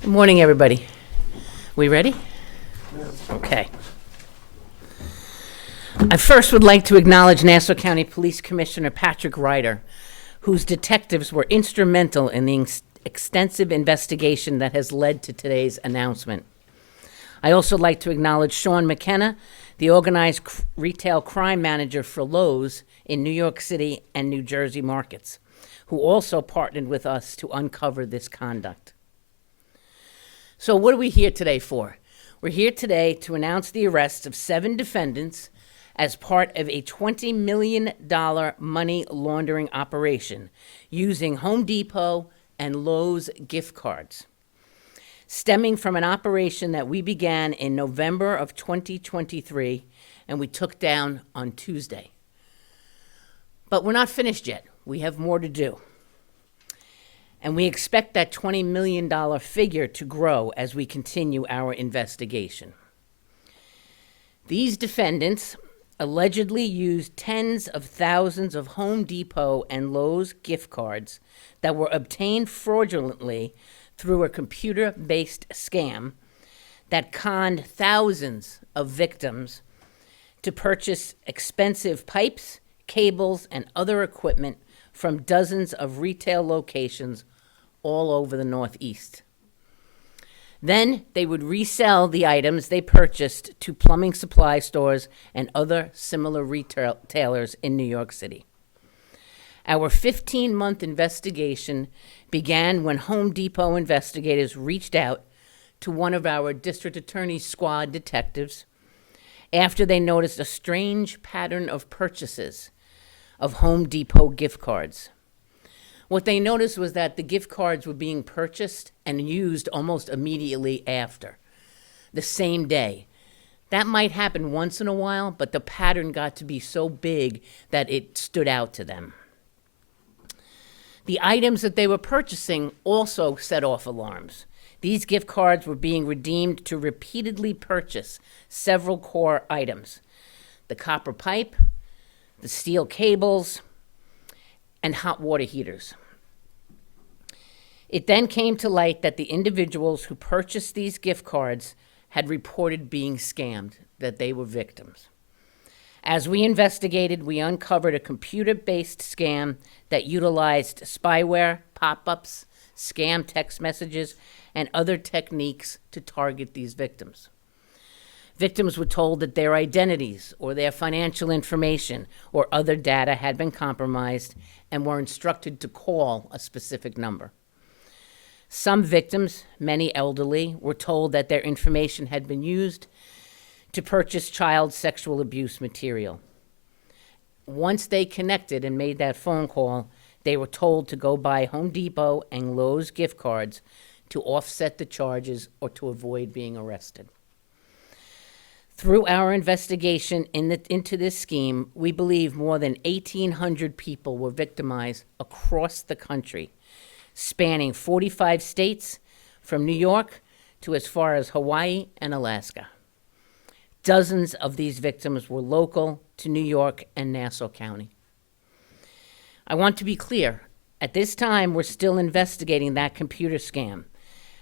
Good morning, everybody. We ready? Okay. I first would like to acknowledge Nassau County Police Commissioner Patrick Ryder, whose detectives were instrumental in the extensive investigation that has led to today's announcement. I also like to acknowledge Sean McKenna, the organized retail crime manager for Lowe's in New York City and New Jersey markets, who also partnered with us to uncover this conduct. So what are we here today for? We're here today to announce the arrest of 7 defendants as part of a $20 million money laundering operation using Home Depot and Lowe's gift cards, stemming from an operation that we began in November of 2023 and we took down on Tuesday. But we're not finished yet. We have more to do. And we expect that $20 million figure to grow as we continue our investigation. These defendants allegedly used tens of thousands of Home Depot and Lowe's gift cards that were obtained fraudulently through a computer-based scam that conned thousands of victims to purchase expensive pipes, cables, and other equipment from dozens of retail locations all over the Northeast. Then they would resell the items they purchased to plumbing supply stores and other similar retailers in New York City. Our 15-month investigation began when Home Depot investigators reached out to one of our district attorney's squad detectives after they noticed a strange pattern of purchases of Home Depot gift cards. What they noticed was that the gift cards were being purchased and used almost immediately after, the same day. That might happen once in a while, but the pattern got to be so big that it stood out to them. The items that they were purchasing also set off alarms. These gift cards were being redeemed to repeatedly purchase several core items: the copper pipe, the steel cables, and hot water heaters. It then came to light that the individuals who purchased these gift cards had reported being scammed, that they were victims. As we investigated, we uncovered a computer-based scam that utilized spyware, pop-ups, scam text messages, and other techniques to target these victims. Victims were told that their identities or their financial information or other data had been compromised and were instructed to call a specific number. Some victims, many elderly, were told that their information had been used to purchase child sexual abuse material. Once they connected and made that phone call, they were told to go buy Home Depot and Lowe's gift cards to offset the charges or to avoid being arrested. Through our investigation into this scheme, we believe more than 1,800 people were victimized across the country, spanning 45 states, from New York to as far as Hawaii and Alaska. Dozens of these victims were local to New York and Nassau County. I want to be clear, at this time, we're still investigating that computer scam,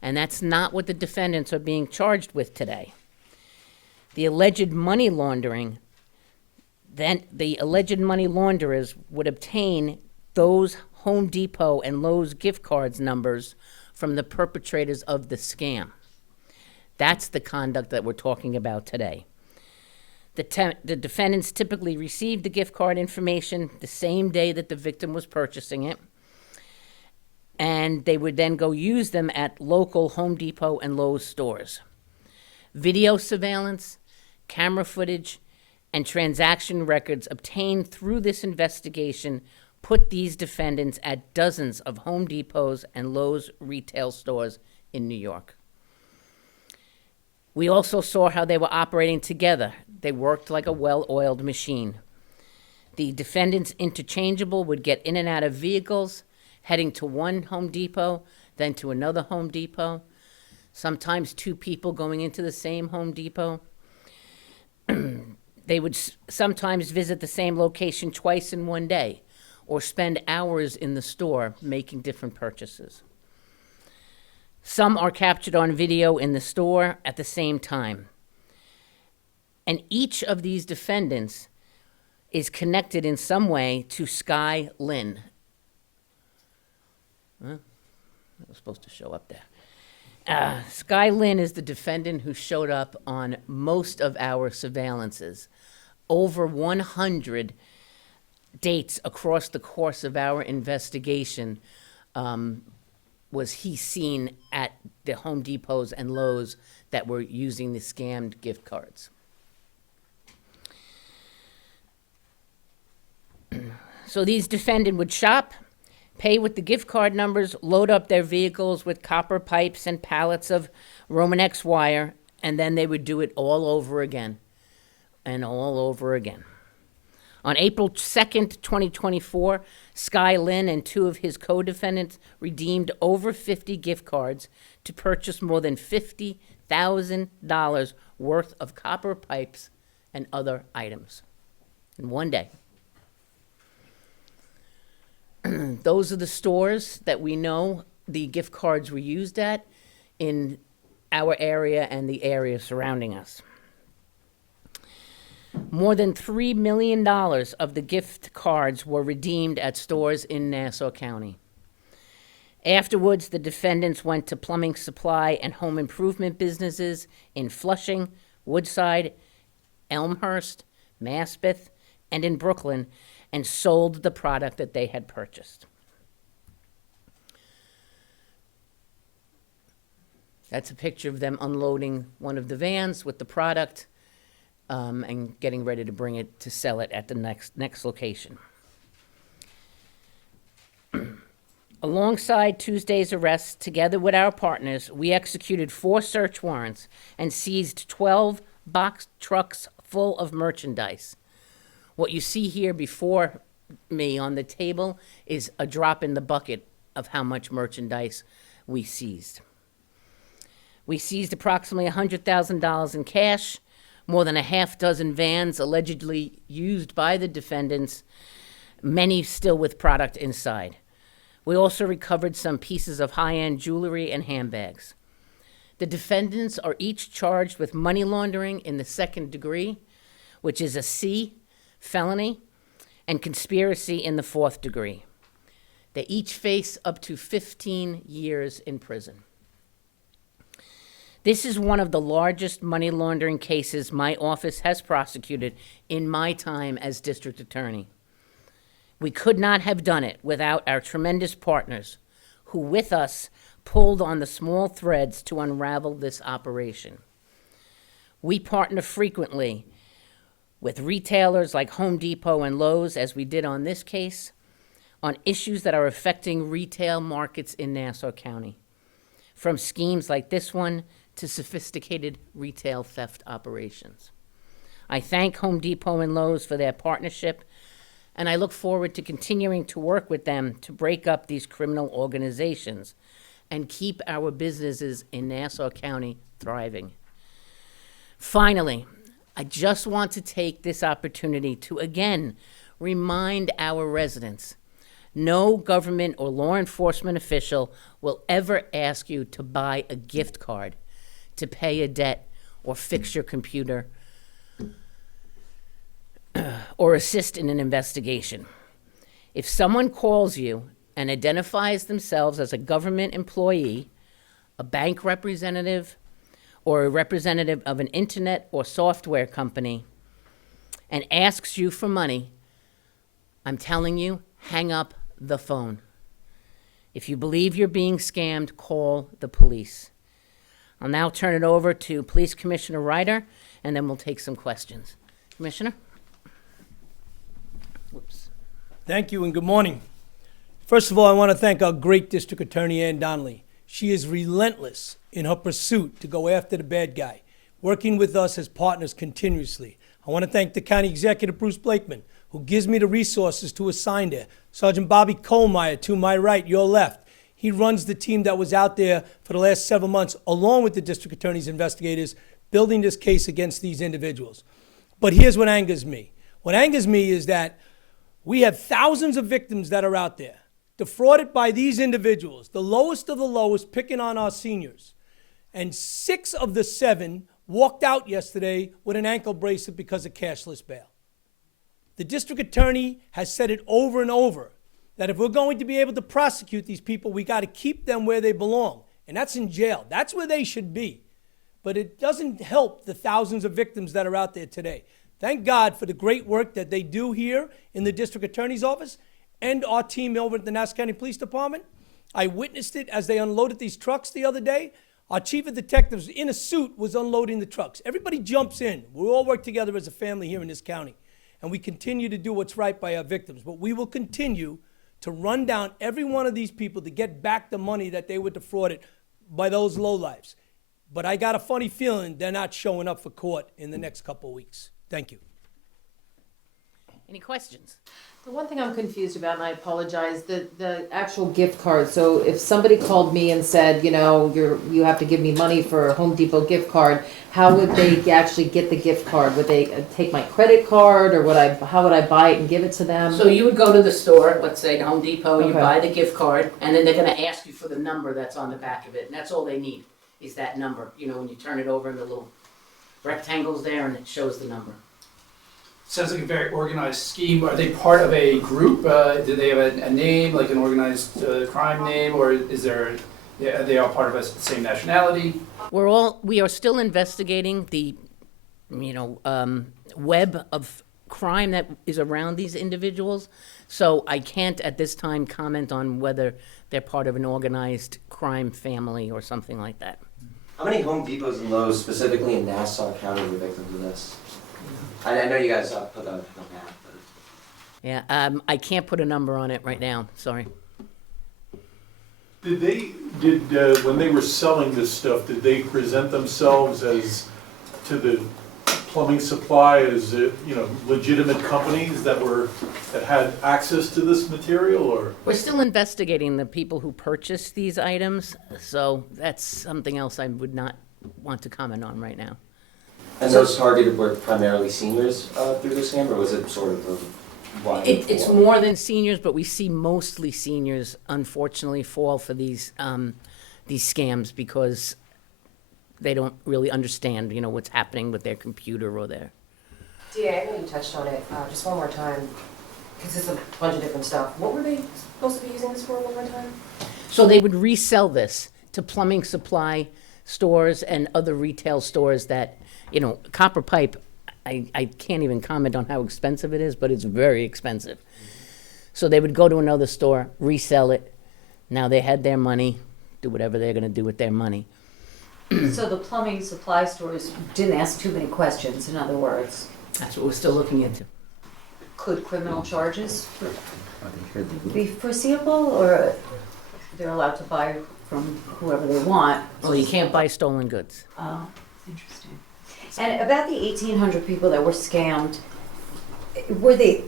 and that's not what the defendants are being charged with today. The alleged money laundering, then the alleged money launderers would obtain those Home Depot and Lowe's gift cards numbers from the perpetrators of the scam. That's the conduct that we're talking about today. The defendants typically received the gift card information the same day that the victim was purchasing it, and they would then go use them at local Home Depot and Lowe's stores. Video surveillance, camera footage, and transaction records obtained through this investigation put these defendants at dozens of Home Depots and Lowe's retail stores in New York. We also saw how they were operating together. They worked like a well-oiled machine. The defendants interchangeable would get in and out of vehicles, heading to one Home Depot, then to another Home Depot, sometimes 2 people going into the same Home Depot. They would sometimes visit the same location twice in one day, or spend hours in the store making different purchases. Some are captured on video in the store at the same time. And each of these defendants is connected in some way to Sky Lynn. Huh? It was supposed to show up there. Sky Lynn is the defendant who showed up on most of our surveillances. Over 100 dates across the course of our investigation was he seen at the Home Depots and Lowe's that were using the scammed gift cards. So these defendants would shop, pay with the gift card numbers, load up their vehicles with copper pipes and pallets of Romanex wire, and then they would do it all over again and all over again. On April 2nd, 2024, Sky Lynn and two of his co-defendants redeemed over 50 gift cards to purchase more than $50,000 worth of copper pipes and other items in one day. Those are the stores that we know the gift cards were used at in our area and the area surrounding us. More than $3 million of the gift cards were redeemed at stores in Nassau County. Afterwards, the defendants went to plumbing supply and home improvement businesses in Flushing, Woodside, Elmhurst, Maspeth, and in Brooklyn, and sold the product that they had purchased. That's a picture of them unloading one of the vans with the product and getting ready to bring it to sell it at the next location. Alongside Tuesday's arrest, together with our partners, we executed 4 search warrants and seized 12 box trucks full of merchandise. What you see here before me on the table is a drop in the bucket of how much merchandise we seized. We seized approximately $100,000 in cash, more than a half dozen vans allegedly used by the defendants, many still with product inside. We also recovered some pieces of high-end jewelry and handbags. The defendants are each charged with money laundering in the 2nd degree, which is a C felony, and conspiracy in the 4th degree. They each face up to 15 years in prison. This is one of the largest money laundering cases my office has prosecuted in my time as district attorney. We could not have done it without our tremendous partners who, with us, pulled on the small threads to unravel this operation. We partner frequently with retailers like Home Depot and Lowe's, as we did on this case, on issues that are affecting retail markets in Nassau County, from schemes like this one to sophisticated retail theft operations. I thank Home Depot and Lowe's for their partnership, and I look forward to continuing to work with them to break up these criminal organizations and keep our businesses in Nassau County thriving. Finally, I just want to take this opportunity to again remind our residents, no government or law enforcement official will ever ask you to buy a gift card to pay a debt or fix your computer or assist in an investigation. If someone calls you and identifies themselves as a government employee, a bank representative, or a representative of an internet or software company, and asks you for money, I'm telling you, hang up the phone. If you believe you're being scammed, call the police. I'll now turn it over to Police Commissioner Ryder, and then we'll take some questions. Commissioner? Whoops. Thank you and good morning. First of all, I want to thank our great District Attorney, Ann Donnelly. She is relentless in her pursuit to go after the bad guy, working with us as partners continuously. I want to thank the County Executive, Bruce Blakeman, who gives me the resources to assign there. Sergeant Bobby Kohlmeyer, to my right, your left. He runs the team that was out there for the last several months, along with the District Attorney's investigators, building this case against these individuals. But here's what angers me. What angers me is that we have thousands of victims that are out there. defrauded by these individuals, the lowest of the lowest, picking on our seniors. And 6 of the 7 walked out yesterday with an ankle bracelet because of cashless bail. The district attorney has said it over and over that if we're going to be able to prosecute these people, we got to keep them where they belong, and that's in jail. That's where they should be. But it doesn't help the thousands of victims that are out there today. Thank God for the great work that they do here in the district attorney's office and our team over at the Nassau County Police Department. I witnessed it as they unloaded these trucks the other day. Our chief of detectives in a suit was unloading the trucks. Everybody jumps in. We all work together as a family here in this county. And we continue to do what's right by our victims. But we will continue to run down every one of these people to get back the money that they were defrauded by those lowlifes. But I got a funny feeling they're not showing up for court in the next couple of weeks. Thank you. Any questions? The one thing I'm confused about, and I apologize, the actual gift card. So if somebody called me and said, you have to give me money for a Home Depot gift card, how would they actually get the gift card? Would they take my credit card, or how would I buy it and give it to them? So you would go to the store, let's say the Home Depot, you Okay. buy the gift card, and then they're gonna ask you for the number that's on the back of it, and that's all they need, is that number. When you turn it over in the little rectangles there, and it shows the number. Sounds like a very organized scheme. Are they part of a group? Do they have a name, like an organized crime name, or are they all part of the same nationality? We are still investigating the, web of crime that is around these individuals. So I can't at this time comment on whether they're part of an organized crime family or something like that. How many Home Depots and Lowe's specifically in Nassau County were victims of this? I know you guys put that on the map, but... Yeah, I can't put a number on it right now, sorry. When they were selling this stuff, did they present themselves as, to the plumbing supply, as, legitimate companies that had access to this material, or? We're still investigating the people who purchased these items, so that's something else I would not want to comment on right now. And those targeted were primarily seniors through this scam, or was it sort of a wide? It's more than seniors, but we see mostly seniors, unfortunately, fall for these scams because they don't really understand, what's happening with their computer or their. DA, I know you touched on it, just one more time, because it's a bunch of different stuff. What were they supposed to be using this for one more time? So they would resell this to plumbing supply stores and other retail stores that, copper pipe, I can't even comment on how expensive it is, but it's very expensive. So they would go to another store, resell it. Now they had their money, do whatever they're going to do with their money. So the plumbing supply stores didn't ask too many questions, in other words. That's what we're still looking into. Could criminal charges be foreseeable, or they're allowed to buy from whoever they want? Well, you can't buy stolen goods. Oh, interesting. And about the 1,800 people that were scammed, were they,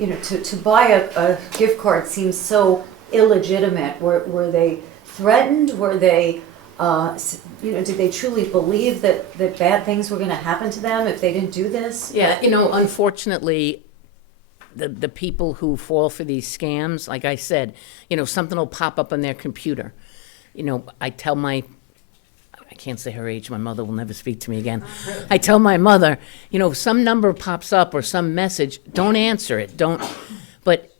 to buy a gift card seems so illegitimate. Were they threatened? Were they, did they truly believe that bad things were going to happen to them if they didn't do this? Yeah, unfortunately, the people who fall for these scams, like I said, something will pop up on their computer. I can't say her age, my mother will never speak to me again. I tell my mother, some number pops up or some message, don't answer it, but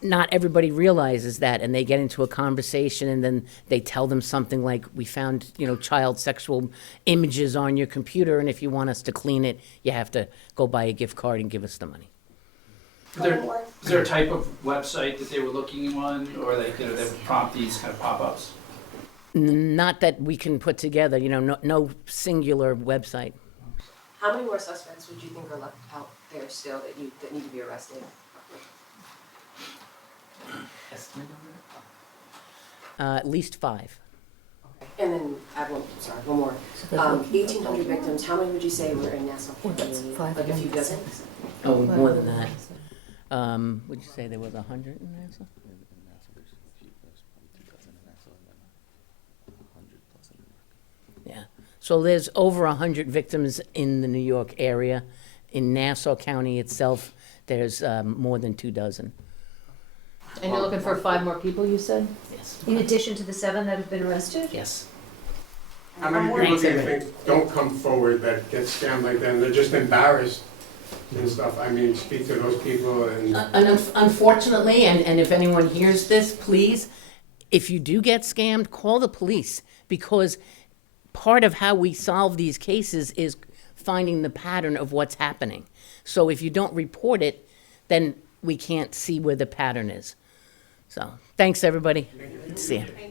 not everybody realizes that, and they get into a conversation, and then they tell them something like, we found, child sexual images on your computer, and if you want us to clean it, you have to go buy a gift card and give us the money. Is there a type of website that they were looking on, or they would prompt these kind of pop-ups? Not that we can put together, no singular website. How many more suspects would you think are left out there still that need to be arrested? At least 5. Okay. And then I have one more. 1,800 victims. How many would you say were in Nassau County? Like a few dozen? Oh, more than that. Would you say there was 100 in Nassau? Yeah. So there's over 100 victims in the New York area. In Nassau County itself, there's more than 2 dozen. And you're looking for 5 more people, you said? Yes. In addition to the 7 that have been arrested? Yes. How many people do you think don't come forward that get scammed like that, and they're just embarrassed and stuff? I mean, speak to those people and... Unfortunately, and if anyone hears this, please, if you do get scammed, call the police, because part of how we solve these cases is finding the pattern of what's happening. So if you don't report it, then we can't see where the pattern is. So, thanks, everybody. Good to see you.